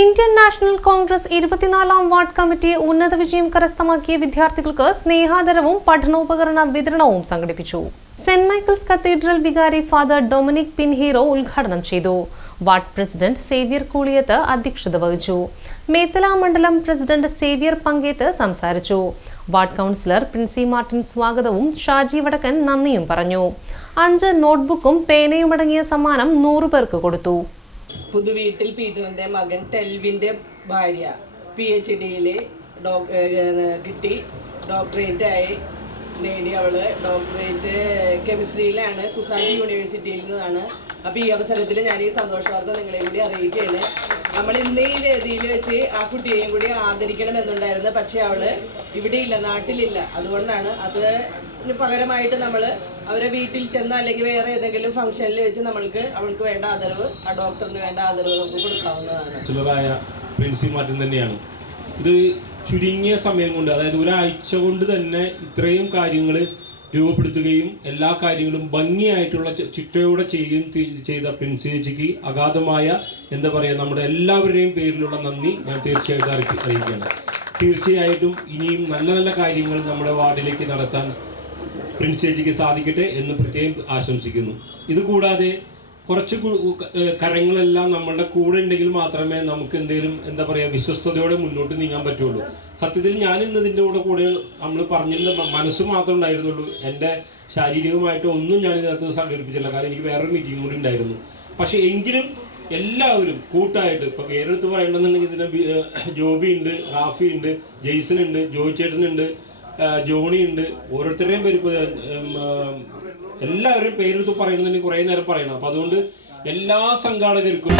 Indian national Congress 24ാം ward committee ഉന്നത വിജയം കരസ്ഥമാക്കിയ വിദ്യാർത്ഥികൾക്ക് സ്നേഹാദരവും പഠനോപകരണ വിതരണവും സംഘടിപ്പിച്ചു. സെന്റ് മൈക്കിൾസ് കത്തീഡ്രൽ വികാരി ഫാദർ ഡൊമിനിക് പിൻഹീറോ ഉദ്ഘാടനം ചെയ്തു. വാർഡ് പ്രസിഡന്റ് സേവ്യർ കൂളിയത്ത് അധ്യക്ഷത വഹിച്ചു. മേത്തല മണ്ഡലം പ്രസിഡന്റ് സേവ്യർ പങ്കേത്ത് സംസാരിച്ചു. വാർഡ് കൗൺസിലർ പ്രിൻസി മാർട്ടിൻ സ്വാഗതവും ഷാജി വടക്കൻ നന്ദിയും പറഞ്ഞു. 5 നോട്ട്ബുക്കും പേനയുമടങ്ങിയ സമ്മാനം 100 പേർക്ക് കൊടുത്തു. പുതുവീട്ടിൽ പീറ്ററിൻ്റെ മകൻ ടെൽവിൻ്റെ ഭാര്യ PhD-യിൽ കിട്ടി, ഡോക്ടറേറ്റായി നേടി. അവൾ ഡോക്ടറേറ്റ് കെമിസ്ട്രിയിലാണ്, കുസാറ്റി യൂണിവേഴ്സിറ്റിയിൽ നിന്നാണ്. അപ്പോൾ ഈ അവസരത്തിൽ ഞാൻ ഈ സന്തോഷ വാർത്ത നിങ്ങളെയും കൂടി അറിയിക്കുകയാണ്. നമ്മൾ ഇന്ന് ഈ വേദിയിൽ വെച്ച് ആ കുട്ടിയെയും കൂടി ആദരിക്കണമെന്നുണ്ടായിരുന്നു. പക്ഷേ അവൾ ഇവിടെ ഇല്ല, നാട്ടിലില്ല. അതുകൊണ്ടാണ് അത് പകരമായിട്ട് നമ്മൾ അവരെ വീട്ടിൽ ചെന്ന് അല്ലെങ്കിൽ വേറെ ഏതെങ്കിലും ഫംഗ്ഷനിൽ വെച്ച് അവൾക്ക് വേണ്ട ആദരവ്, ആ ഡോക്ടറിന് വേണ്ട ആദരവ് നമുക്ക് കൊടുക്കാവുന്നതാണ്. ചിലരായ പ്രിൻസി മാർട്ടിൻ തന്നെയാണ് ഇത് ചുരുങ്ങിയ സമയം കൊണ്ട്, അതായത് ഒരാഴ്ച കൊണ്ട് തന്നെ ഇത്രയും കാര്യങ്ങൾ രൂപപ്പെടുത്തുകയും എല്ലാ കാര്യങ്ങളും ഭംഗിയായിട്ടുള്ള ചിട്ടയോടെ ചെയ്യുകയും ചെയ്ത പ്രിൻസി ചേച്ചിക്ക് അഗാധമായ നമ്മുടെ എല്ലാവരുടെയും പേരിലുള്ള നന്ദി ഞാൻ തീർച്ചയായിട്ടും അറിയിക്കുകയാണ്. തീർച്ചയായിട്ടും ഇനിയും നല്ല നല്ല കാര്യങ്ങൾ നമ്മുടെ വാർഡിലേക്ക് നടത്താൻ പ്രിൻസി ചേച്ചിക്ക് സാധിക്കട്ടെ എന്ന് പ്രത്യേകം ആശംസിക്കുന്നു. ഇതുകൂടാതെ കുറച്ച് കരങ്ങളെല്ലാം നമ്മളുടെ കൂടെ ഉണ്ടെങ്കിൽ മാത്രമേ നമുക്ക് എന്തെങ്കിലും വിശ്വസ്തയോടെ മുന്നോട്ട് നീങ്ങാൻ പറ്റുള്ളൂ. സത്യത്തിൽ ഞാൻ ഇന്ന് ഇതിൻ്റെ കൂടെ നമ്മൾ പറഞ്ഞിരുന്ന മനസ്സ് മാത്രമേ ഉണ്ടായിരുന്നുള്ളൂ. എൻ്റെ ശാരീരികമായിട്ട് ഒന്നും ഞാൻ ഇതിനകത്ത് സംഘടിപ്പിച്ചില്ല, കാരണം എനിക്ക് വേറൊരു മീറ്റിംഗ് കൂടി ഉണ്ടായിരുന്നു. പക്ഷേ എങ്കിലും എല്ലാവരും കൂട്ടായിട്ട്, ഇപ്പോൾ പേരെടുത്ത് പറയണമെന്നുണ്ടെങ്കിൽ ഇതിന് ജോബി ഉണ്ട്, റാഫി ഉണ്ട്, ജെയ്സൺ ഉണ്ട്, ജോയ് ചേട്ടനുണ്ട്, ജോണി ഉണ്ട്. ഓരോരുത്തരുടെയും പേര് എല്ലാവരും പേരെടുത്ത് പറയുന്നുണ്ടെങ്കിൽ കുറേ നേരം പറയണം. അപ്പം അതുകൊണ്ട് എല്ലാ സംഘാടകർക്കും